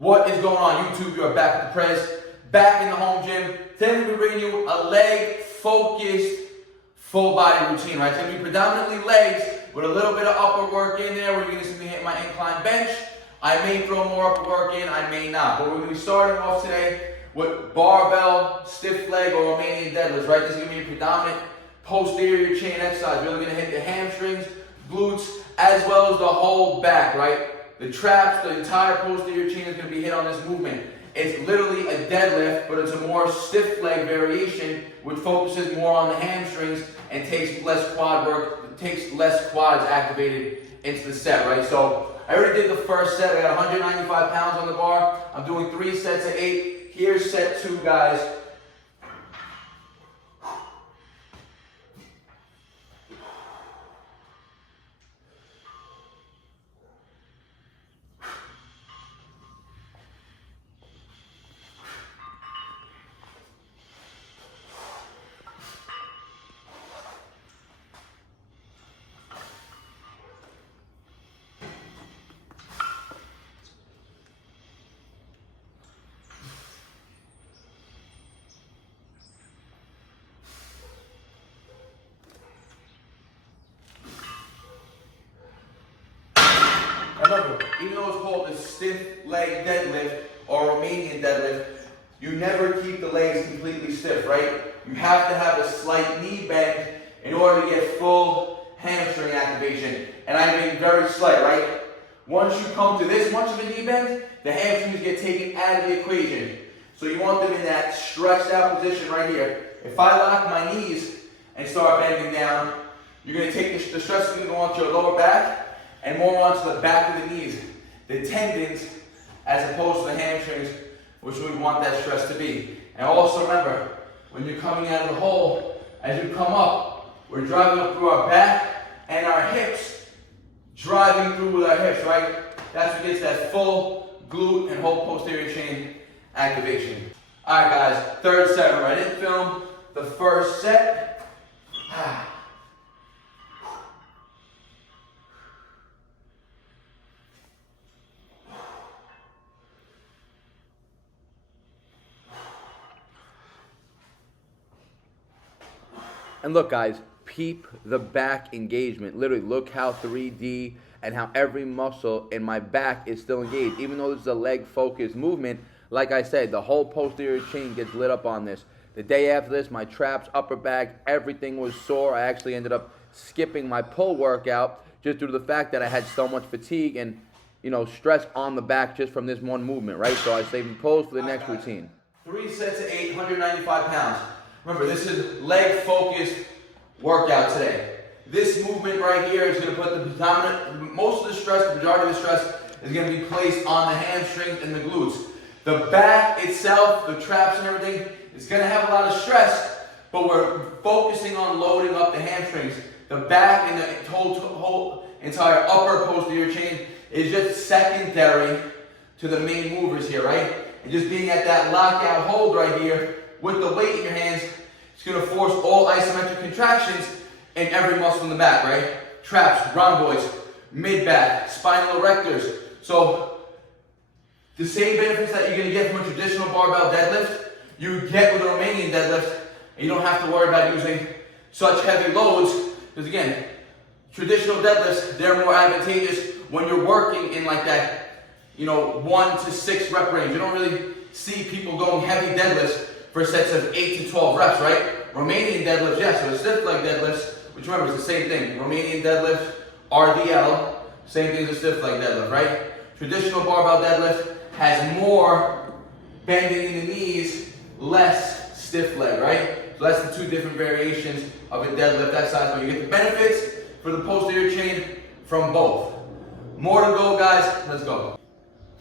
What is going on YouTube? You are back at the Prez, back in the home gym. Today we're going to bring you a leg focused full body routine, right? It's going to be predominantly legs with a little bit of upper work in there where you're going to see me hit my incline bench. I may throw more upper work in, I may not. But we're going to be starting off today with barbell, stiff leg, or Romanian deadlifts, right? This is going to be a predominant posterior chain exercise. We're really going to hit the hamstrings, glutes, as well as the whole back, right? The traps, the entire posterior chain is going to be hit on this movement. It's literally a deadlift, but it's a more stiff leg variation, which focuses more on the hamstrings and takes less quad work, takes less quads activated into the set, right? So I already did the first set. I got 195 pounds on the bar. I'm doing 3 sets of 8. Here's set 2, guys. Remember, even though it's called a stiff leg deadlift or Romanian deadlift, you never keep the legs completely stiff, right? You have to have a slight knee bend in order to get full hamstring activation. And I mean very slight, right? Once you come to this much of a knee bend, the hamstrings get taken out of the equation. So you want them in that stretched out position right here. If I lock my knees and start bending down, you're going to take the stress is going to go onto your lower back and more onto the back of the knees, the tendons, as opposed to the hamstrings, which we want that stress to be. And also remember, when you're coming out of the hole, as you come up, we're driving up through our back and our hips, driving through with our hips, right? That's what gets that full glute and whole posterior chain activation. All right, guys, third set. Remember, I didn't film the first set. And look, guys, peep the back engagement. Literally, look how 3D and how every muscle in my back is still engaged. Even though this is a leg-focused movement, like I said, the whole posterior chain gets lit up on this. The day after this, my traps, upper back, everything was sore. I actually ended up skipping my pull workout just due to the fact that I had so much fatigue and, stress on the back just from this one movement, right? So I saved pulls for the next routine. 3 sets of 8, 195 pounds. Remember, this is leg-focused workout today. This movement right here is going to put the predominant, most of the stress, the majority of the stress is going to be placed on the hamstrings and the glutes. The back itself, the traps and everything, is going to have a lot of stress, but we're focusing on loading up the hamstrings. The back and the whole entire upper posterior chain is just secondary to the main movers here, right? And just being at that lockout hold right here, with the weight in your hands, it's going to force all isometric contractions in every muscle in the back, right? Traps, rhomboids, mid-back, spinal erectors. So the same benefits that you're going to get from a traditional barbell deadlift, you get with a Romanian deadlift, and you don't have to worry about using such heavy loads. Because again, traditional deadlifts, they're more advantageous when you're working in like that, 1 to 6 rep range. You don't really see people going heavy deadlifts for sets of 8 to 12 reps, right? Romanian deadlifts, yes, so the stiff leg deadlifts, which remember is the same thing. Romanian deadlift, RDL, same thing as a stiff leg deadlift, right? Traditional barbell deadlift has more bending in the knees, less stiff leg, right? So that's the 2 different variations of a deadlift exercise, but you get the benefits for the posterior chain from both. More to go, guys. Let's go.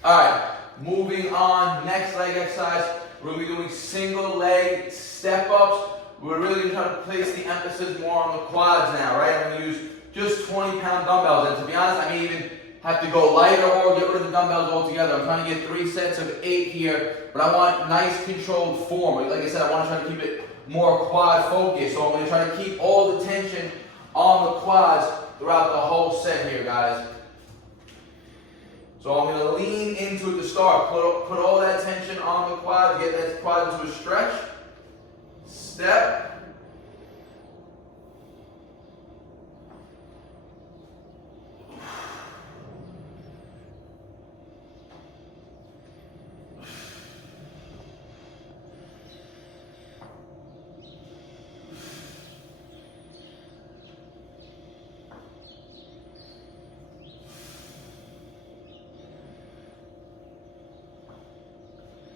All right, moving on. Next leg exercise. We're going to be doing single leg step ups. We're really going to try to place the emphasis more on the quads now, right? I'm going to use just 20-pound dumbbells. And to be honest, I may even have to go lighter or get rid of the dumbbells altogether. I'm trying to get 3 sets of 8 here, but I want nice controlled form. Like I said, I want to try to keep it more quad focused. So I'm going to try to keep all the tension on the quads throughout the whole set here, guys. So I'm gonna lean into it to start. Put all that tension on the quads, get that quad into a stretch. Step.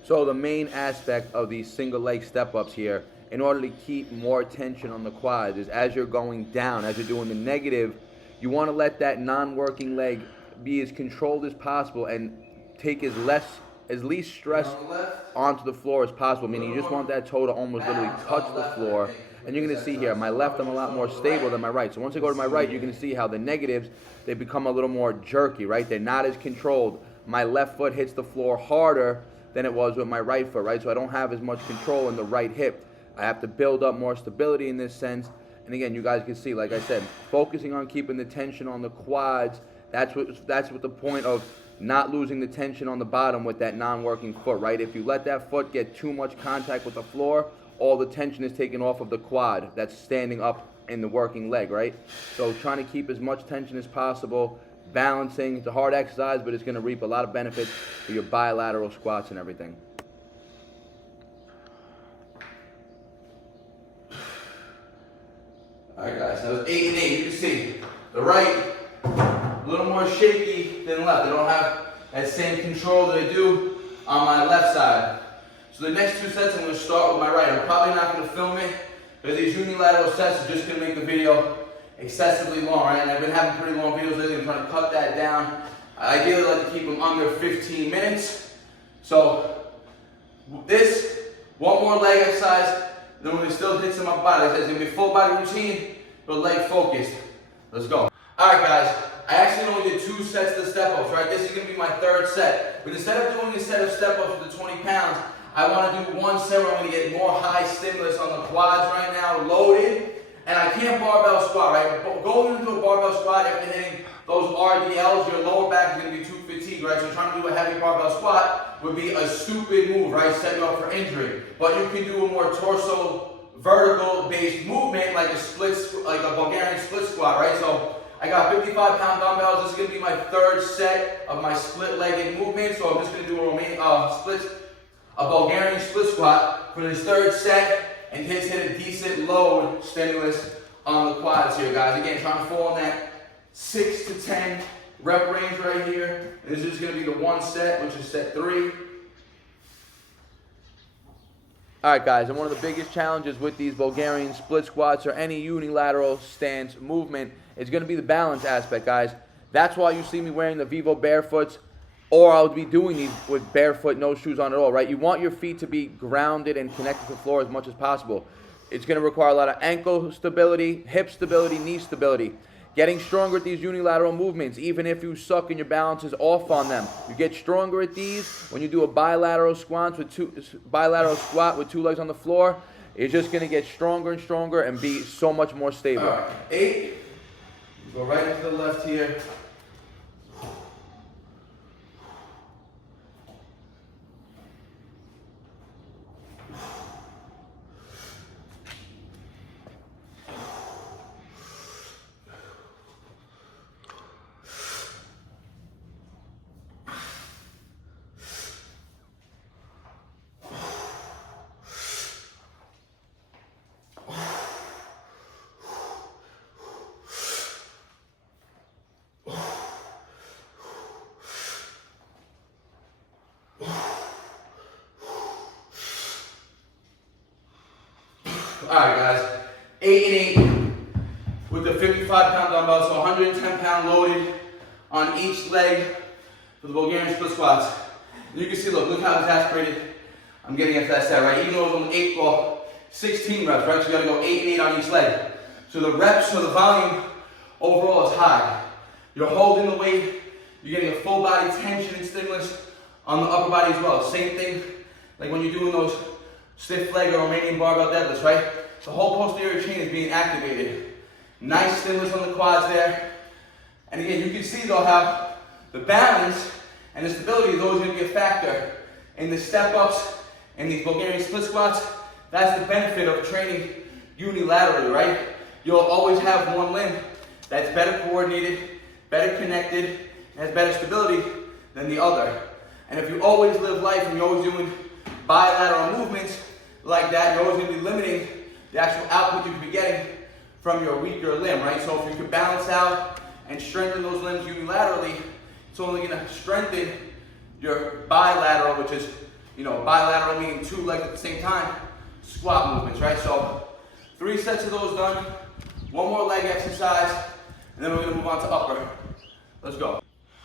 So the main aspect of these single leg step-ups here, in order to keep more tension on the quads, is as you're going down, as you're doing the negative, you want to let that non-working leg be as controlled as possible and take as least stress onto the floor as possible, meaning you just want that toe to almost literally touch the floor. And you're going to see here, my left, I'm a lot more stable than my right. So once I go to my right, you're going to see how the negatives, they become a little more jerky, right? They're not as controlled. My left foot hits the floor harder than it was with my right foot, right? So I don't have as much control in the right hip. I have to build up more stability in this sense. And again, you guys can see, like I said, focusing on keeping the tension on the quads. That's what the point of not losing the tension on the bottom with that non-working foot, right? If you let that foot get too much contact with the floor, all the tension is taken off of the quad that's standing up in the working leg, right? So trying to keep as much tension as possible. Balancing, it's a hard exercise, but it's going to reap a lot of benefits for your bilateral squats and everything. Alright guys, that was 8 and 8. You can see the right a little more shaky than left. I don't have that same control that I do on my left side. So the next 2 sets I'm going to start with my right. I'm probably not going to film it because these unilateral sets are just going to make the video excessively long, right? And I've been having pretty long videos lately. I'm trying to cut that down. I ideally like to keep them under 15 minutes. So this, one more leg exercise, then we're going to still hit some upper body. It's going to be a full body routine, but leg focused. Let's go. All right, guys. I actually only did 2 sets of step-ups, right? This is going to be my 3rd set. But instead of doing a set of step-ups with the 20 pounds, I want to do one set where I'm going to get more high stimulus on the quads right now, loaded. And I can't barbell squat, right? Going into a barbell squat after hitting those RDLs, your lower back is going to be too fatigued, right? So trying to do a heavy barbell squat would be a stupid move, right? Set you up for injury. But you can do a more torso vertical-based movement like a Bulgarian split squat, right? So I got 55-pound dumbbells. This is going to be my 3rd set of my split-legged movement. So I'm just going to do a Bulgarian split squat for this 3rd set. And hit a decent load stimulus on the quads here, guys. Again, trying to fall in that 6 to 10 rep range right here. And this is going to be the 1 set, which is set 3. All right, guys, and one of the biggest challenges with these Bulgarian split squats or any unilateral stance movement is going to be the balance aspect, guys. That's why you see me wearing the Vivo barefoots, or I'll be doing these with barefoot, no shoes on at all, right? You want your feet to be grounded and connected to the floor as much as possible. It's going to require a lot of ankle stability, hip stability, knee stability. Getting stronger at these unilateral movements, even if you suck and your balance is off on them. You get stronger at these when you do a bilateral squat with 2 legs on the floor. You're just going to get stronger and stronger and be so much more stable. All right, 8. Go right into the left here. Alright guys, 8 and 8 with the 55-pound dumbbell, so 110-pound loaded on each leg for the Bulgarian split squats. And you can see, look how exasperated I'm getting after that set, right? Even though it was only 16 reps, right? So you gotta go 8 and 8 on each leg. So the reps, so the volume overall is high. You're holding the weight, you're getting a full body tension and stimulus on the upper body as well. Same thing like when you're doing those stiff leg or Romanian barbell deadlifts, right? The whole posterior chain is being activated. Nice stimulus on the quads there. And again, you can see though how the balance And the stability is always going to be a factor in the step-ups and these Bulgarian split squats. That's the benefit of training unilaterally, right? You'll always have one limb that's better coordinated, better connected, and has better stability than the other. And if you always live life and you're always doing bilateral movements like that, you're always going to be limiting the actual output you could be getting from your weaker limb, right? So if you could balance out and strengthen those limbs unilaterally, it's only going to strengthen your bilateral, which is, bilateral meaning two legs at the same time, squat movements, right? So 3 sets of those done, one more leg exercise, and then we're going to move on to upper. Let's go.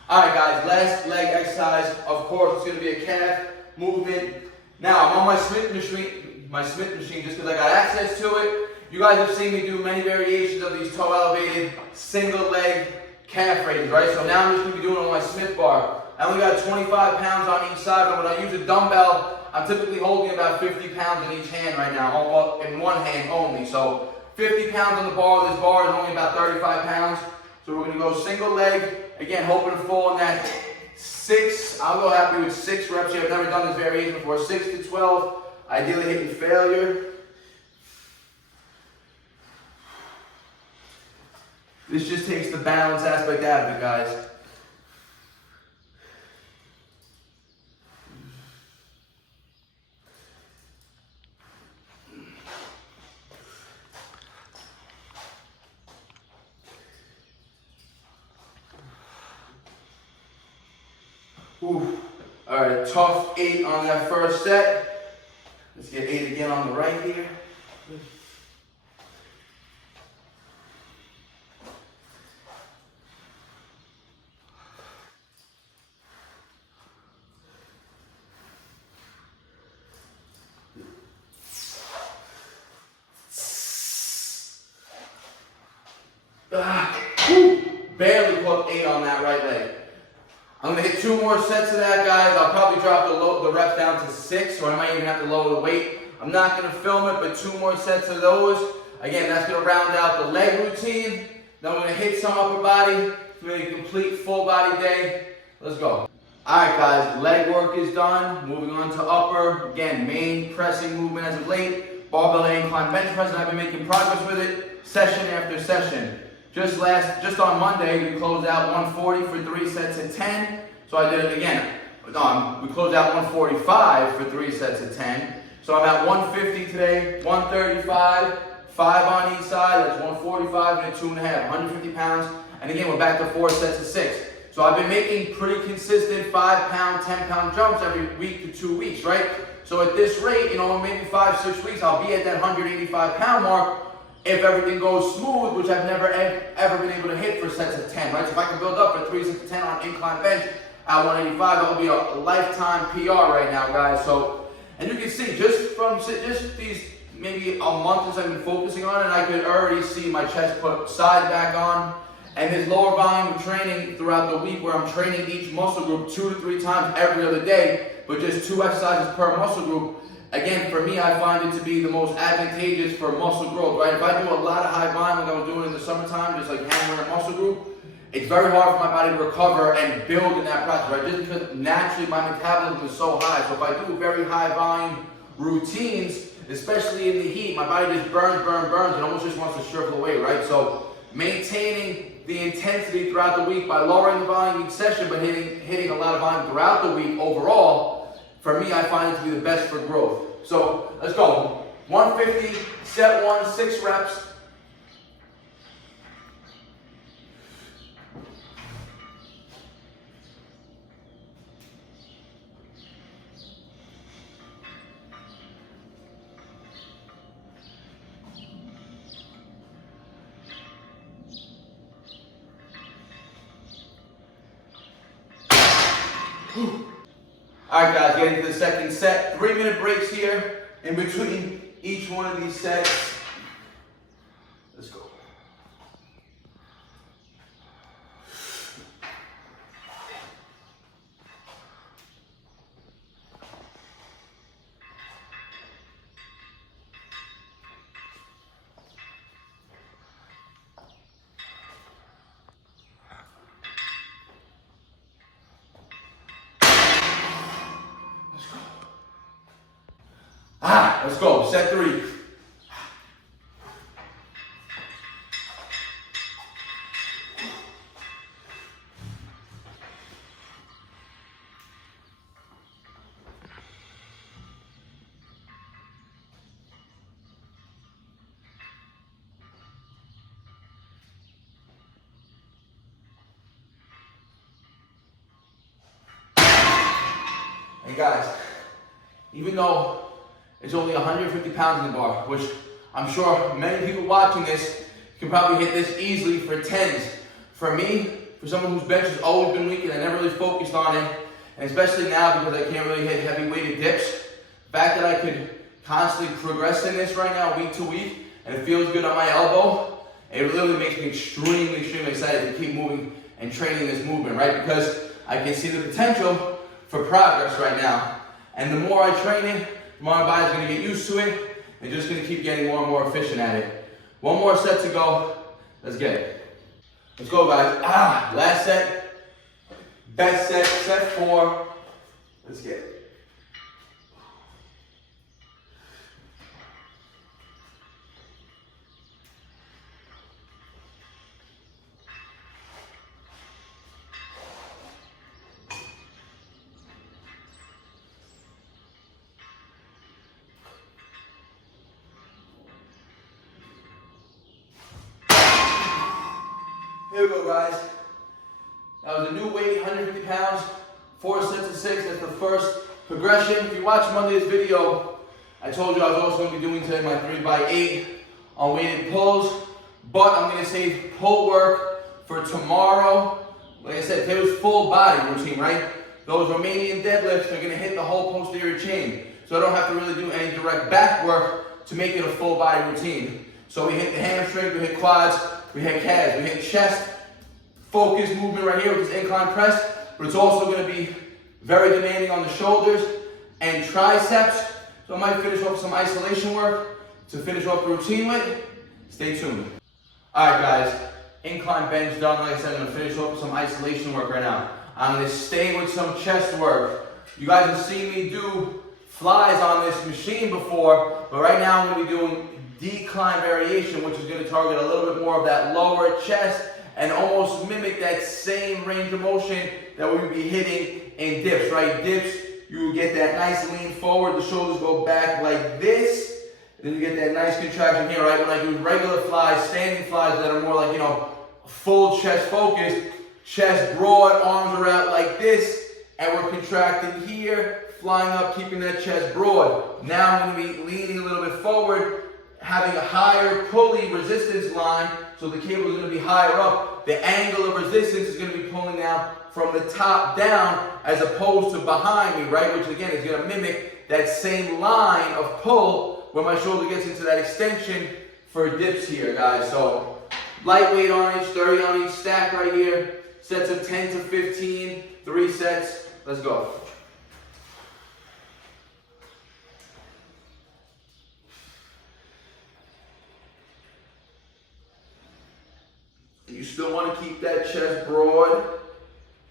All right, guys, last leg exercise. Of course, it's going to be a calf movement. Now, I'm on my Smith machine just because I got access to it. You guys have seen me do many variations of these toe elevated single leg calf raises, right? So now I'm just going to be doing it on my Smith bar. I only got 25 pounds on each side, but when I use a dumbbell, I'm typically holding about 50 pounds in each hand right now, in one hand only. So 50 pounds on the bar. This bar is only about 35 pounds. So we're going to go single leg. Again, hoping to fall in that 6. I'll go happy with 6 reps here. I've never done this variation before. 6 to 12. Ideally hitting failure. This just takes the balance aspect out of it, guys. Ooh. All right, tough 8 on that first set. Let's get 8 again on the right here. Barely clocked 8 on that right leg. I'm going to hit 2 more sets of that, guys. I'll probably drop the reps down to 6, or I might even have to lower the weight. I'm not going to film it, but 2 more sets of those. Again, that's going to round out the leg routine. Then we're going to hit some upper body to make a complete full body day. Let's go. Alright guys, leg work is done. Moving on to upper. Again, main pressing movement as of late. Barbell incline bench press, and I've been making progress with it session after session. Just on Monday, we closed out 140 for 3 sets of 10. So I did it again. We closed out 145 for 3 sets of 10. So I'm at 150 today, 135, 5 on each side. That's 145 and a 2.5, 150 pounds. And again, we're back to 4 sets of 6. So I've been making pretty consistent 5-pound, 10-pound jumps every week to 2 weeks, right? So at this rate, maybe 5-6 weeks, I'll be at that 185-pound mark. If everything goes smooth, which I've never ever been able to hit for sets of 10, right? So if I can build up for 3 sets of 10 on incline bench at 185, that'll be a lifetime PR right now, guys. So, and you can see just these maybe a month since I've been focusing on it, I could already see my chest put side back on, and this lower volume of training throughout the week, where I'm training each muscle group 2 to 3 times every other day, but just 2 exercises per muscle group. Again, for me, I find it to be the most advantageous for muscle growth, right? If I do a lot of high volume like I was doing in the summertime, just like hammering a muscle group, it's very hard for my body to recover and build in that process, right? Just because naturally my metabolism is so high. So if I do very high volume routines, especially in the heat, my body just burns, and almost just wants to shrivel away, right? So maintaining the intensity throughout the week by lowering the volume each session, but hitting a lot of volume throughout the week overall, for me, I find it to be the best for growth. So let's go. 150, set 1, 6 reps. Alright guys, getting to the second set. 3-minute breaks here in between each one of these sets. Let's go. Let's go, set 3. And guys, even though it's only 150 pounds in the bar, which I'm sure many people watching this can probably hit this easily for 10s. For me, for someone whose bench has always been weak and I never really focused on it, and especially now because I can't really hit heavy weighted dips, the fact that I could constantly progress in this right now week to week and it feels good on my elbow, it literally makes me extremely, extremely excited to keep moving and training this movement, right? Because I can see the potential for progress right now. And the more I train it, the more my body's gonna get used to it and just gonna keep getting more and more efficient at it. One more set to go. Let's get it. Let's go, guys. Last set. Best set, set 4. Let's get it. Here we go, guys. That was a new weight, 150 pounds, 4 sets of 6. That's the first progression. If you watched Monday's video, I told you I was also going to be doing today my 3x8 on weighted pulls, but I'm going to save pull work for tomorrow. Like I said, today was full body routine, right? Those Romanian deadlifts are going to hit the whole posterior chain, so I don't have to really do any direct back work to make it a full body routine. So we hit the hamstrings, we hit quads, we hit calves, we hit chest, focus movement right here, which is incline press, but it's also going to be very demanding on the shoulders and triceps. So I might finish off with some isolation work to finish off the routine with. Stay tuned. All right, guys, incline bench done. Like I said, I'm going to finish off with some isolation work right now. I'm going to stay with some chest work. You guys have seen me do flies on this machine before, but right now I'm going to be doing decline variation, which is going to target a little bit more of that lower chest and almost mimic that same range of motion that we would be hitting in dips, right? Dips, you get that nice lean forward, the shoulders go back like this, and then you get that nice contraction here, right? When I do regular flies, standing flies that are more like, you know, full chest focused, chest broad, arms are out like this, and we're contracting here, flying up, keeping that chest broad. Now I'm going to be leaning a little bit forward, having a higher pulley resistance line, so the cable is going to be higher up. The angle of resistance is going to be pulling now from the top down as opposed to behind me, right? Which again is going to mimic that same line of pull when my shoulder gets into that extension for dips here, guys. So lightweight on each, 30 on each stack right here. Sets of 10 to 15, 3 sets. Let's go. You still want to keep that chest broad.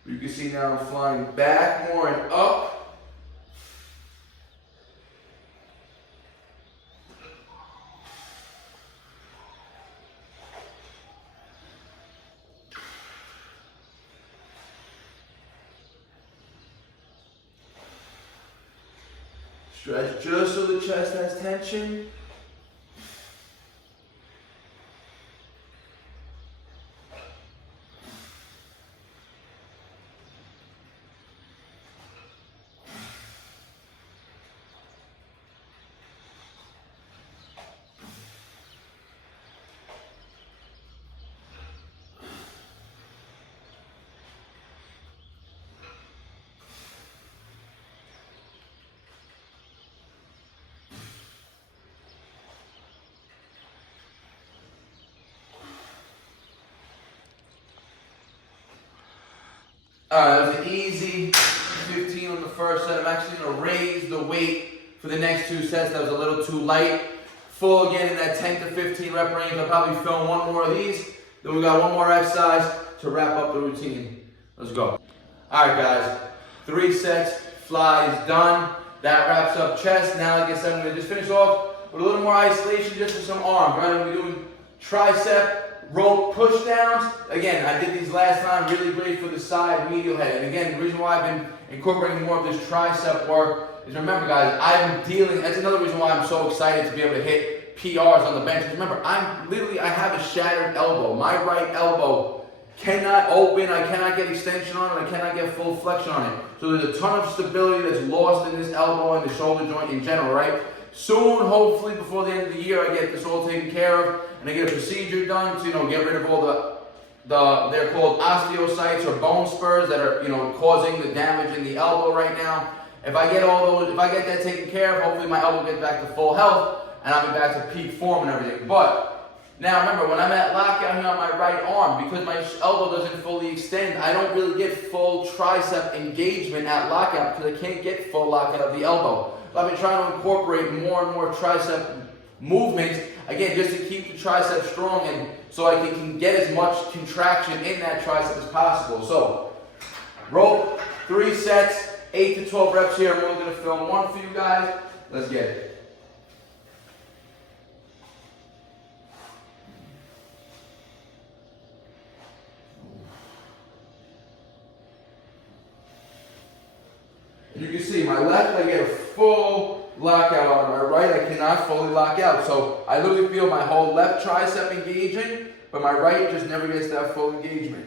You can see now I'm flying back more and up. Stretch just so the chest has tension. Alright, that was an easy 15 on the first set. I'm actually going to raise the weight for the next 2 sets. That was a little too light. Full again in that 10 to 15 rep range. I'll probably film one more of these. Then we got one more exercise to wrap up the routine. Let's go. Alright guys, 3 sets, flies done. That wraps up chest. Now, like I said, I'm going to just finish off with a little more isolation just for some arms, right? I'm going to be doing tricep rope push downs. Again, I did these last time, really great for the side medial head. And again, the reason why I've been incorporating more of this tricep work is, remember guys, that's another reason why I'm so excited to be able to hit PRs on the bench. Remember, I have a shattered elbow. My right elbow cannot open, I cannot get extension on it, I cannot get full flexion on it. So there's a ton of stability that's lost in this elbow and the shoulder joint in general, right? Soon, hopefully, before the end of the year, I get this all taken care of and I get a procedure done to, get rid of all they're called osteocytes or bone spurs that are, causing the damage in the elbow right now. If I get that taken care of, hopefully my elbow gets back to full health and I'll be back to peak form and everything. But now remember, when I'm at lockout here on my right arm, because my elbow doesn't fully extend, I don't really get full tricep engagement at lockout because I can't get full lockout of the elbow. So I've been trying to incorporate more and more tricep movements, again, just to keep the tricep strong and so I can get as much contraction in that tricep as possible. So, rope, 3 sets, 8 to 12 reps here. I'm only going to film one for you guys. Let's get it. You can see my left, I get a full lockout on. My right, I cannot fully lock out. So I literally feel my whole left tricep engaging, but my right just never gets that full engagement.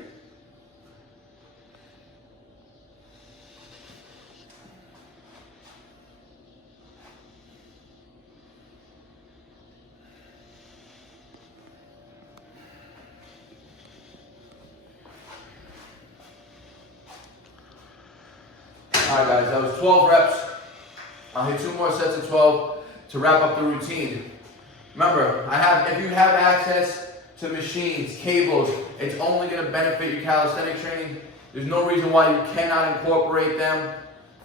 Alright guys, that was 12 reps. I'll hit 2 more sets of 12 to wrap up the routine. Remember, if you have access to machines, cables, it's only going to benefit your calisthenic training. There's no reason why you cannot incorporate them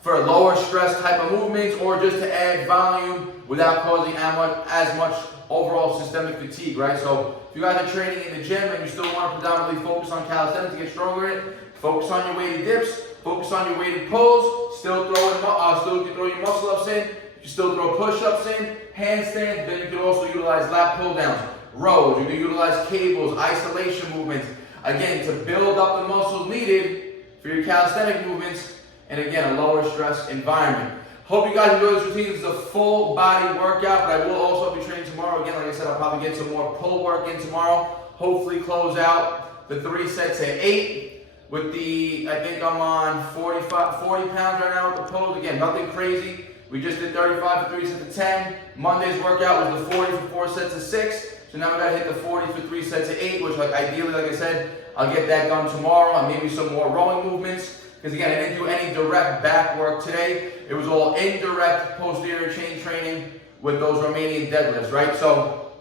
for lower stress type of movements or just to add volume without causing as much overall systemic fatigue, right? So if you guys are training in the gym and you still want to predominantly focus on calisthenics to get stronger in it, focus on your weighted dips, focus on your weighted pulls, still you can throw your muscle ups in, you can still throw push-ups in, handstands, then you can also utilize lat pull downs, rows, you can utilize cables, isolation movements, again, to build up the muscles needed for your calisthenic movements, and again, a lower stress environment. Hope you guys enjoy this routine. This is a full body workout, but I will also be training tomorrow. Again, like I said, I'll probably get some more pull work in tomorrow. Hopefully close out the 3 sets at 8. With I think I'm on 40 pounds right now with the pulls. Again, nothing crazy. We just did 35 for 3 sets of 10. Monday's workout was the 40 for 4 sets of 6. So now we gotta hit the 40 for 3 sets of 8, which ideally, like I said, I'll get that done tomorrow and maybe some more rowing movements. Because again, I didn't do any direct back work today. It was all indirect posterior chain training with those Romanian deadlifts, right? So,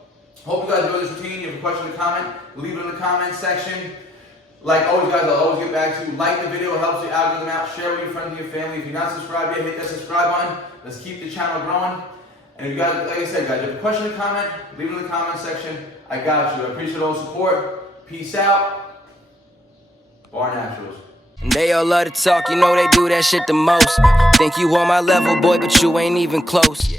hope you guys enjoy this routine. You have a question or comment, leave it in the comment section. Like always, guys, I'll always get back to you. Like the video, it helps the algorithm out. Share with your friends and your family. If you're not subscribed yet, hit that subscribe button. Let's keep the channel growing. And if you guys, like I said, guys, if you have a question or comment, leave it in the comment section. I got you. I appreciate all the support. Peace out. BARNATURALS. They all love to talk, they do that shit the most. Think you on my level, boy, but you ain't even close.